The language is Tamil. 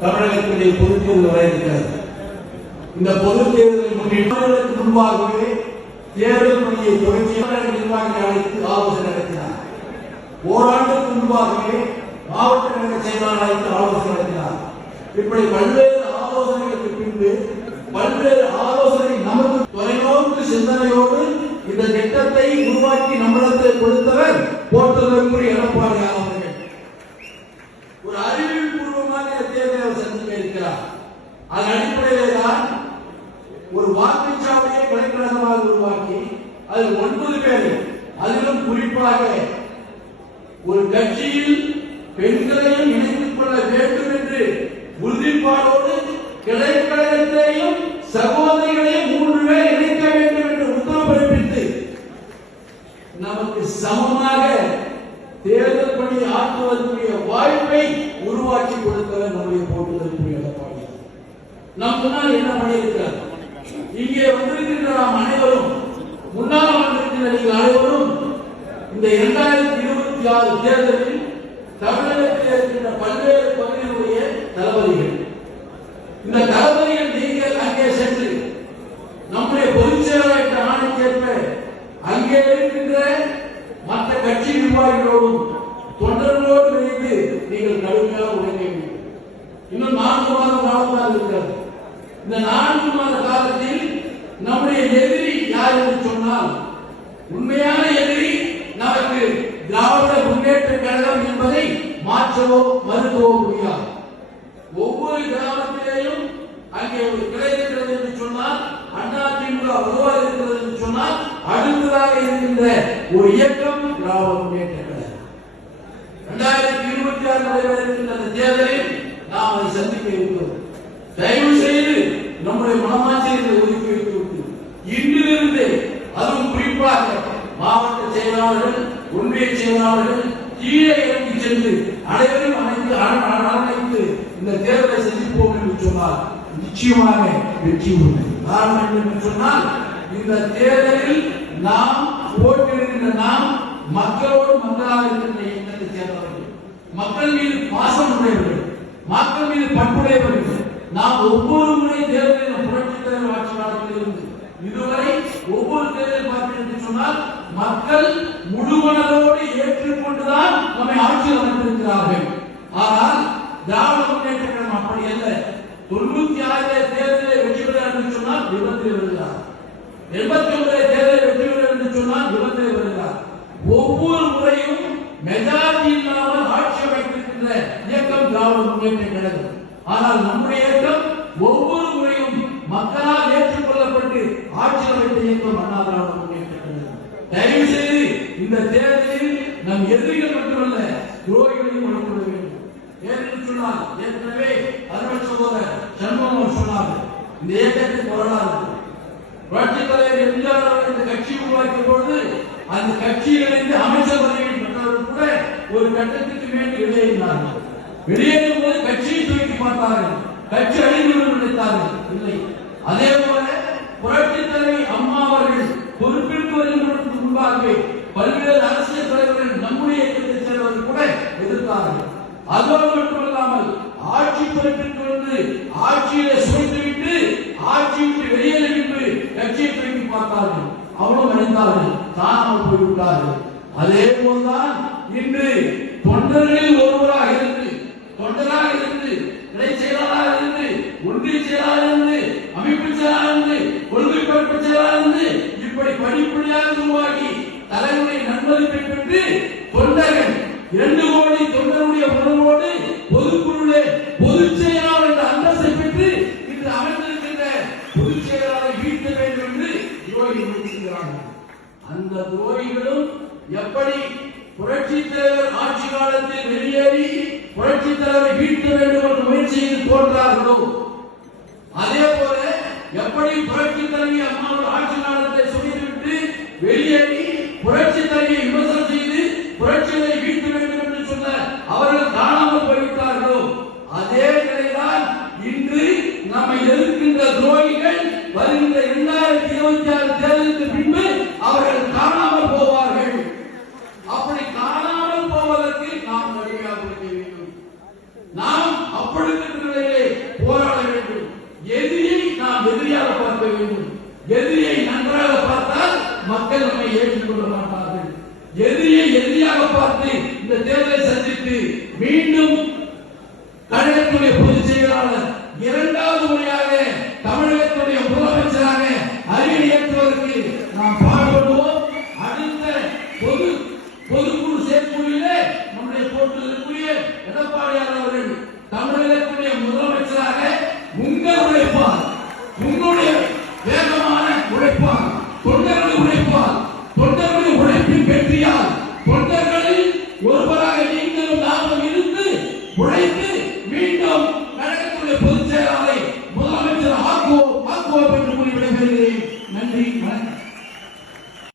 தமிழகத்திலே பொதுத் தேர்தல் வர இருக்கிறது. இந்த பொதுத் தேர்தலை முன்னிட்டு முன்பாகவே தேர்தல் பணியை தொடர்ச்சியாக நிர்வாகிகளை அழைத்து ஆலோசனை நடத்தினார். ஓராண்டுக்கு முன்பாகவே மாவட்ட கழக செயலாளர் அழைத்து ஆலோசனை நடத்தினார். இப்படி பல்வேறு ஆலோசனைகளுக்கு பின்பு பல்வேறு ஆலோசனை நமக்கு தொலைநோக்கு சிந்தனையோடு இந்த திட்டத்தை உருவாக்கி நம்மளத்தை கொடுத்தவர் போற்றுதற்குரிய எடப்பாடி அவர்கள் ஒரு அறிவியல் பூர்வமாக இந்த தேர்தலை அவர் சந்திக்க இருக்கிறார் அதன் அடிப்படையிலே தான் ஒரு வாக்குச்சாவடியை கலைக்கழகமாக உருவாக்கி அதில் ஒன்பது பேர் அதிலும் குறிப்பாக ஒரு கட்சியில் பெண்களையும் இணைத்துக் கொள்ள வேண்டும் என்று உறுதிப்பாடோடு கிளைக்கழகத்தையும் சகோதரிகளையும் மூன்று பேர் இணைக்க வேண்டும் என்று உத்தரவு பிறப்பித்து நமக்கு சமமாக தேர்தல் பணி ஆற்றுவதற்குரிய வாய்ப்பை உருவாக்கி கொடுத்தவர் நம்முடைய போட்டுதற்குரிய எடப்பாடி. நம் முன்னால் என்ன பண்ணியிருக்கிறார் இங்கே வந்திருக்கின்ற நாம் அனைவரும் முன்னால் வந்திருக்கின்ற நீங்கள் அனைவரும் இந்த இரண்டாயிரத்தி இருபத்தி ஆறு தேர்தலில் தமிழகத்தில் இருக்கின்ற பல்வேறு பகுதிகளுடைய தளபதிகள். இந்த தளபதிகள் நீங்கள் அங்கே சென்று நம்முடைய பொதுச் செயலாளர் ஆணைக்கேற்ப அங்கே இருக்கின்ற மற்ற கட்சி நிர்வாகிகளோடும் தொண்டர்களோடு இணைந்து நீங்கள் கடுமையாக உழைக்க வேண்டும் இன்னும் நான்கு மாதம் காலம் தான் இருக்கிறது. இந்த நான்கு மாத காலத்தில் நம்முடைய எதிரி யார் என்று சொன்னால் உண்மையான எதிரி நமக்கு திராவிட முன்னேற்ற கழகம் என்பதை மாற்றவோ மறுக்கவோ முடியாது. ஒவ்வொரு கிராமத்திலேயும் அங்கே ஒரு கிளை இருக்கிறது என்று சொன்னால் அண்ணா திமுக வருவாய் இருக்கிறது என்று சொன்னால் அடுத்ததாக இருக்கின்ற ஒரு இயக்கம் திராவிட முன்னேற்ற கழகம். இரண்டாயிரத்தி இருபத்தி ஆறு நடைபெற இருக்கின்ற அந்த தேர்தலில் நாம் அதை சந்திக்க இருக்கிறோம். தயவு செய்து நம்முடைய மனமாச்சரியத்தை ஒதுக்கி வைத்துவிட்டு இன்றிலிருந்து அதுவும் குறிப்பாக மாவட்ட செயலாளர்கள் ஒன்றிய செயலாளர்கள் கீழே சென்று அனைவரும் அனைத்து அர- இந்த தேர்தலை சந்திப்போம் என்று சொன்னால் நிச்சயமாக வெற்றி உண்டு. காரணம் என்று சொன்னால் இந்த தேர்தலில் நாம் போட்டியிடுகின்ற நாம் மக்களோடு மக்களாக இருக்கின்ற இயக்கத்தை சேர்ந்தவர்கள் மக்கள் மீது பாசம் உடையவர்கள் மக்கள் மீது பண்புடையவர்கள். நாம் ஒவ்வொரு முறை தேர்தலில் புரட்சி தலைவர் ஆட்சி காலத்தில் இருந்து இதுவரை ஒவ்வொரு தேர்தல் பார்த்தீர்கள் என்று சொன்னால் மக்கள் முழுமனதோடு ஏற்றுக்கொண்டுதான் நம்மை ஆட்சியில் அமைத்திருக்கிறார்கள் ஆனால் திராவிட முன்னேற்ற கழகம் அப்படி அல்ல தொண்ணூத்தி ஆறு தேர்தலில் வெற்றி பெற என்று சொன்னால் விபத்தில் வருகிறார் எண்பத்தி ஒன்பது தேர்தலை வெற்றி பெற என்று சொன்னால் விபத்தில் வருகிறார். ஒவ்வொரு முறையும் மெஜாரிட்டி இல்லாமல் ஆட்சி அமைத்திருக்கின்ற இயக்கம் திராவிட முன்னேற்ற கழகம். ஆனால் நம்முடைய இயக்கம் ஒவ்வொரு முறையும் மக்களால் ஏற்றுக்கொள்ளப்பட்டு ஆட்சி அமைத்த இயக்கம் அண்ணா திராவிட முன்னேற்ற கழகம். தயவு செய்து இந்த தேர்தலில் நம் எதிரிகள் மட்டுமல்ல துரோகிகளையும் வழங்கப்பட வேண்டும். ஏனென்று சொன்னால் ஏற்கனவே அருமை சகோதரர் சண்முகம் சொன்னார்கள் இந்த இயக்கத்தின் வரலாறு புரட்சி தலைவர் எம்ஜிஆர் அவர்கள் இந்த கட்சி உருவாக்கிய பொழுது அந்த கட்சியிலிருந்து அமைச்சர் பதவியில் பெற்றவர்கள் கூட ஒரு கட்டத்துக்கு மேல் வெளியேறினார்கள் வெளியேறும் போது கட்சியை தூக்கி பார்த்தார்கள். கட்சி அழிந்துவிடும் நினைத்தார்கள். இல்லை. அதே போல புரட்சி தலைவி அம்மா அவர்கள் பொறுப்பிற்கு வருவதற்கு முன்பாகவே பல்வேறு அரசியல் தலைவர்கள் நம்முடைய இயக்கத்தை சேர்ந்தவர்கள் கூட எதிர்த்தார்கள் அதோடு மட்டுமல்லாமல் ஆட்சி பொறுப்பிற்கு வந்து ஆட்சியிலே சுமைத்துவிட்டு ஆட்சி விட்டு வெளியேறிவிட்டு கட்சியை தூக்கி பார்த்தார்கள் அவளும் அணிந்தார்கள் காணாமல் போய்விட்டார்கள். அதே போல்தான் இன்று தொண்டர்களில் ஒருவராக இருந்து தொண்டராக இருந்து இணை செயலாளராக இருந்து ஒன்றிய செயலாளர் இருந்து அமைப்பு செயலாளர் இருந்து கொள்கை பரப்பு செயலாளர் இருந்து இப்படி படிப்படியாக உருவாகி தலைமுறை நன்மதிப்பை பெற்று தொண்டர்கள் இரண்டு கோடி தொண்டருடைய உணர்வோடு பொதுக்குழுவிலே பொதுச் செயலாளர் என்ற அந்தஸ்தை பெற்று இன்று அமைந்திருக்கின்ற பொதுச் செயலாளரை வீழ்த்த வேண்டும் என்று துரோகி முடிக்கிறார்கள் அந்த இவர்களும் எப்படி புரட்சி தலைவர் ஆட்சி காலத்தில் வெளியேறி புரட்சி தலைவரை வீழ்த்த வேண்டும் என்ற முயற்சியில் போன்றார்களோ அதே போல எப்படி புரட்சி தலைவி அம்மாவோட ஆட்சி காலத்தை சொல்லிவிட்டு வெளியேறி புரட்சி தலைவியை விமர்சனம் செய்து புரட்சியை வீழ்த்த வேண்டும் என்று சொன்ன அவர்கள் காணாமல் போய்விட்டார்களோ? அதே நிலைதான் இன்று நம்மை எதிர்க்கின்ற துரோகிகள் வருகின்ற இரண்டாயிரத்தி இருபத்தி ஆறு தேர்தலுக்கு பின்பு அவர்கள் காணாமல் போவார்கள். அப்படி காணாமல் போவதற்கு நாம் வழியாக இருக்க வேண்டும். நாம் அப்படியே போராட வேண்டும். எதிரியை நாம் எதிரியாக பார்க்க வேண்டும். எதிரியை நன்றாக பார்த்தால் மக்கள் நம்மை ஏற்றுக்கொள்ள மாட்டார்கள். எதிரியை எதிரியாக பார்த்து இந்த